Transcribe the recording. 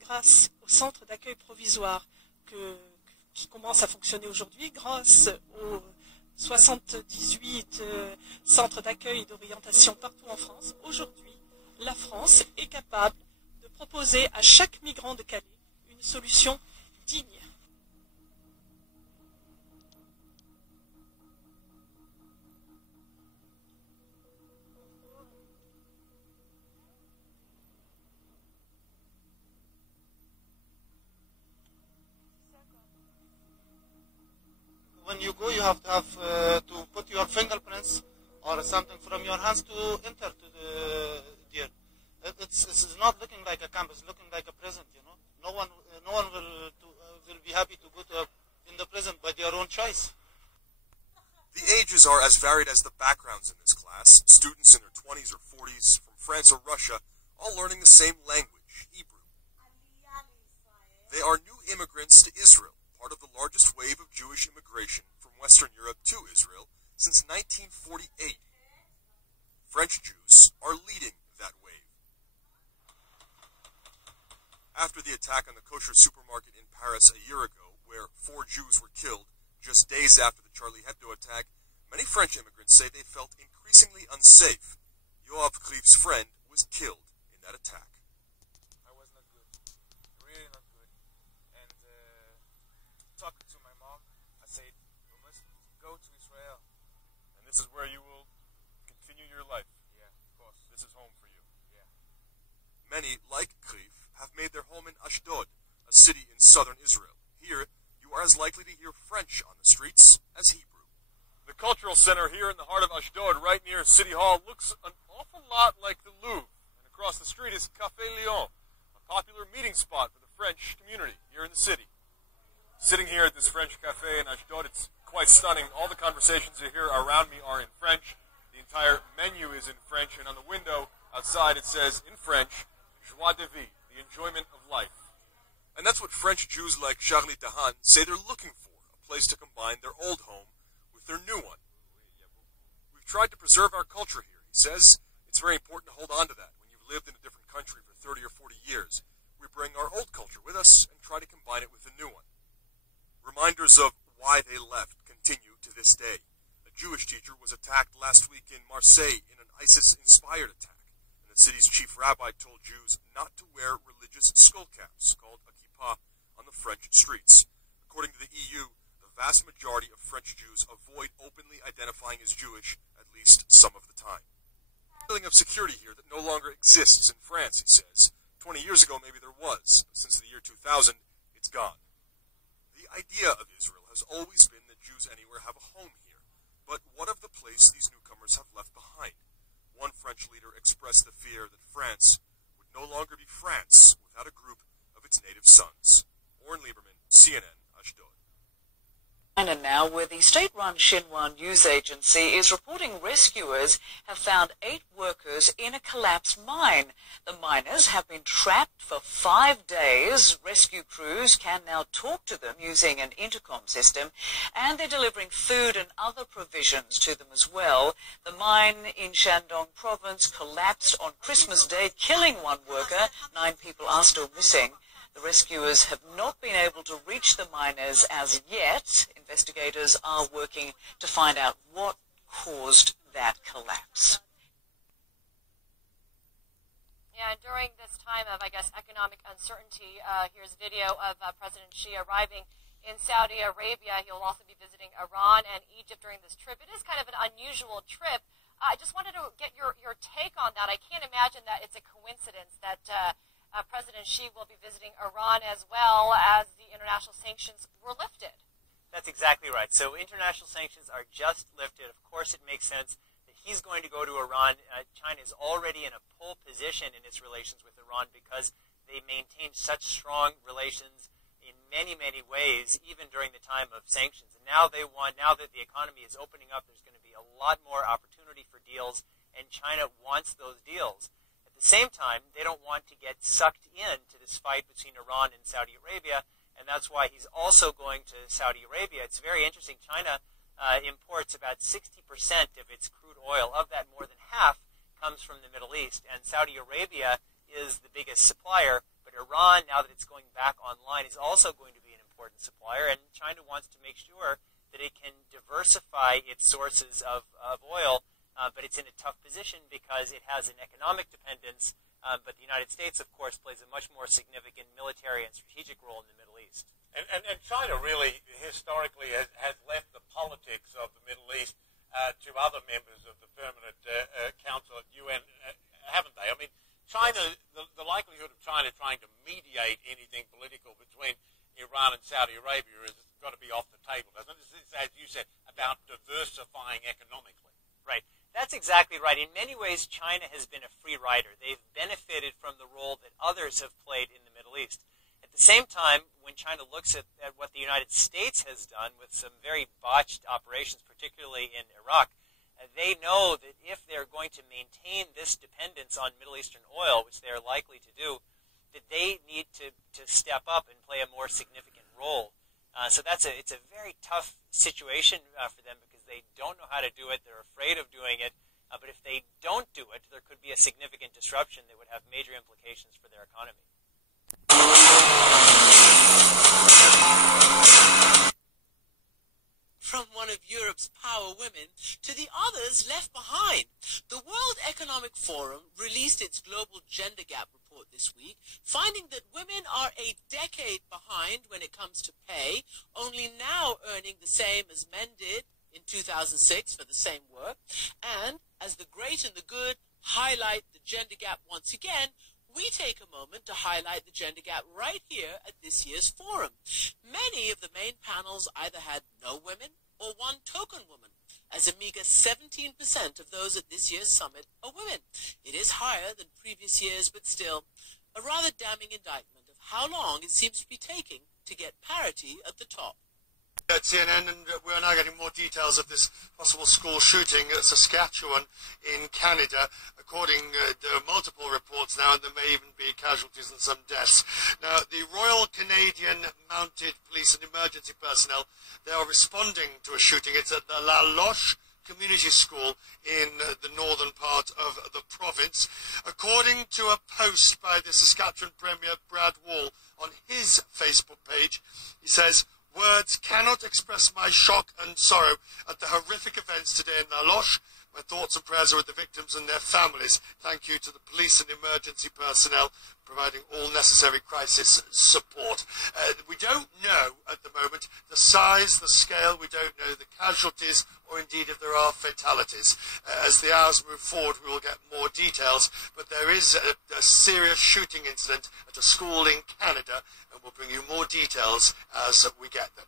grâce au centre d'accueil provisoire qui commence à fonctionner aujourd'hui, grâce aux 78 centres d'accueil et d'orientation partout en France, aujourd'hui, la France est capable de proposer à chaque migrant de Calais une solution digne. When you go, you have to put your fingerprints or something from your hands to enter to the deer. It's not looking like a camp; it's looking like a prison. You know, no one will be happy to go in the prison by their own choice. The ages are as varied as the backgrounds in this class. Students in their 20s or 40s from France or Russia, all learning the same language, Hebrew. They are new immigrants to Israel, part of the largest wave of Jewish immigration from Western Europe to Israel since 1948. French Jews are leading that wave. After the attack on the kosher supermarket in Paris a year ago, where 4 Jews were killed just days after the Charlie Hebdo attack, many French immigrants say they felt increasingly unsafe. Yoav Kriv's friend was killed in that attack. I was not good, really not good. And talking to my mom, I said, we must go to Israel. And this is where you will continue your life. Yeah, of course. This is home for you. Yeah. Many, like Kriv, have made their home in Ashdod, a city in southern Israel. Here, you are as likely to hear French on the streets as Hebrew. The cultural center here in the heart of Ashdod, right near City Hall, looks an awful lot like the Louvre. And across the street is Café Lyon, a popular meeting spot for the French community here in the city. Sitting here at this French cafe in Ashdod, it's quite stunning. All the conversations you hear around me are in French. The entire menu is in French, and on the window outside it says in French, Joie de vie, the enjoyment of life. And that's what French Jews like Charlie Dahan say they're looking for, a place to combine their old home with their new one. We've tried to preserve our culture here, he says. It's very important to hold on to that. When you've lived in a different country for 30 or 40 years, we bring our old culture with us and try to combine it with the new one. Reminders of why they left continue to this day. A Jewish teacher was attacked last week in Marseille in an ISIS-inspired attack, and the city's chief rabbi told Jews not to wear religious skull caps, called a kippah, on the French streets. According to the EU, the vast majority of French Jews avoid openly identifying as Jewish at least some of the time. A feeling of security here that no longer exists in France, he says. 20 years ago maybe there was, but since the year 2000, it's gone. The idea of Israel has always been that Jews anywhere have a home here. But what of the place these newcomers have left behind? One French leader expressed the fear that France would no longer be France without a group of its native sons. Oren Lieberman, CNN, Ashdod. China now, where the state-run Xinhua news agency is reporting rescuers have found 8 workers in a collapsed mine. The miners have been trapped for 5 days. Rescue crews can now talk to them using an intercom system, and they're delivering food and other provisions to them as well. The mine in Shandong province collapsed on Christmas Day, killing 1 worker. 9 people are still missing. The rescuers have not been able to reach the miners as yet. Investigators are working to find out what caused that collapse. Yeah, and during this time of, economic uncertainty, here's video of President Xi arriving in Saudi Arabia. He'll also be visiting Iran and Egypt during this trip. It is kind of an unusual trip. I just wanted to get your take on that. I can't imagine that it's a coincidence that President Xi will be visiting Iran as well as the international sanctions were lifted. That's exactly right. So international sanctions are just lifted. Of course, it makes sense that he's going to go to Iran. China is already in a pole position in its relations with Iran because they maintained such strong relations in many, many ways, even during the time of sanctions. And now they want, now that the economy is opening up, there's going to be a lot more opportunity for deals, and China wants those deals. At the same time, they don't want to get sucked into this fight between Iran and Saudi Arabia, and that's why he's also going to Saudi Arabia. It's very interesting. China imports about 60% of its crude oil. Of that, more than half comes from the Middle East, and Saudi Arabia is the biggest supplier, but But Iran, now that it's going back online, is also going to be an important supplier, and China wants to make sure that it can diversify its sources of oil, but it's in a tough position because it has an economic dependence, but the United States, of course, plays a much more significant military and strategic role in the Middle East. And China really, historically, has left the politics of the Middle East to other members of the Permanent Council at UN, haven't they? I mean, China, the likelihood of China trying to mediate anything political between Iran and Saudi Arabia has got to be off the table, doesn't it? This is, as you said, about diversifying economically. Right. That's exactly right. In many ways, China has been a free rider. They've benefited from the role that others have played in the Middle East. At the same time, when China looks at what the United States has done with some very botched operations, particularly in Iraq, they know that if they're going to maintain this dependence on Middle Eastern oil, which they're likely to do, that they need to step up and play a more significant role. So it's a very tough situation for them because they don't know how to do it. They're afraid of doing it. But if they don't do it, there could be a significant disruption that would have major implications for their economy. From one of Europe's power women to the others left behind. The World Economic Forum released its Global Gender Gap report this week, finding that women are a decade behind when it comes to pay, only now earning the same as men did in 2006 for the same work. And as the great and the good highlight the gender gap once again, we take a moment to highlight the gender gap right here at this year's forum. Many of the main panels either had no women or one token woman, as a meager 17% of those at this year's summit are women. It is higher than previous years, but still a rather damning indictment of how long it seems to be taking to get parity at the top. At CNN, and we're now getting more details of this possible school shooting at Saskatchewan in Canada. According to multiple reports now, and there may even be casualties and some deaths. Now, the Royal Canadian Mounted Police and emergency personnel, they are responding to a shooting. It's at the La Loche Community School in the northern part of the province. According to a post by the Saskatchewan Premier Brad Wall on his Facebook page, he says, "Words cannot express my shock and sorrow at the horrific events today in La Loche. My thoughts and prayers are with the victims and their families. Thank you to the police and emergency personnel providing all necessary crisis support." We don't know at the moment the size, the scale. We don't know the casualties or indeed if there are fatalities. As the hours move forward, we will get more details. But there is a serious shooting incident at a school in Canada, and we'll bring you more details as we get them.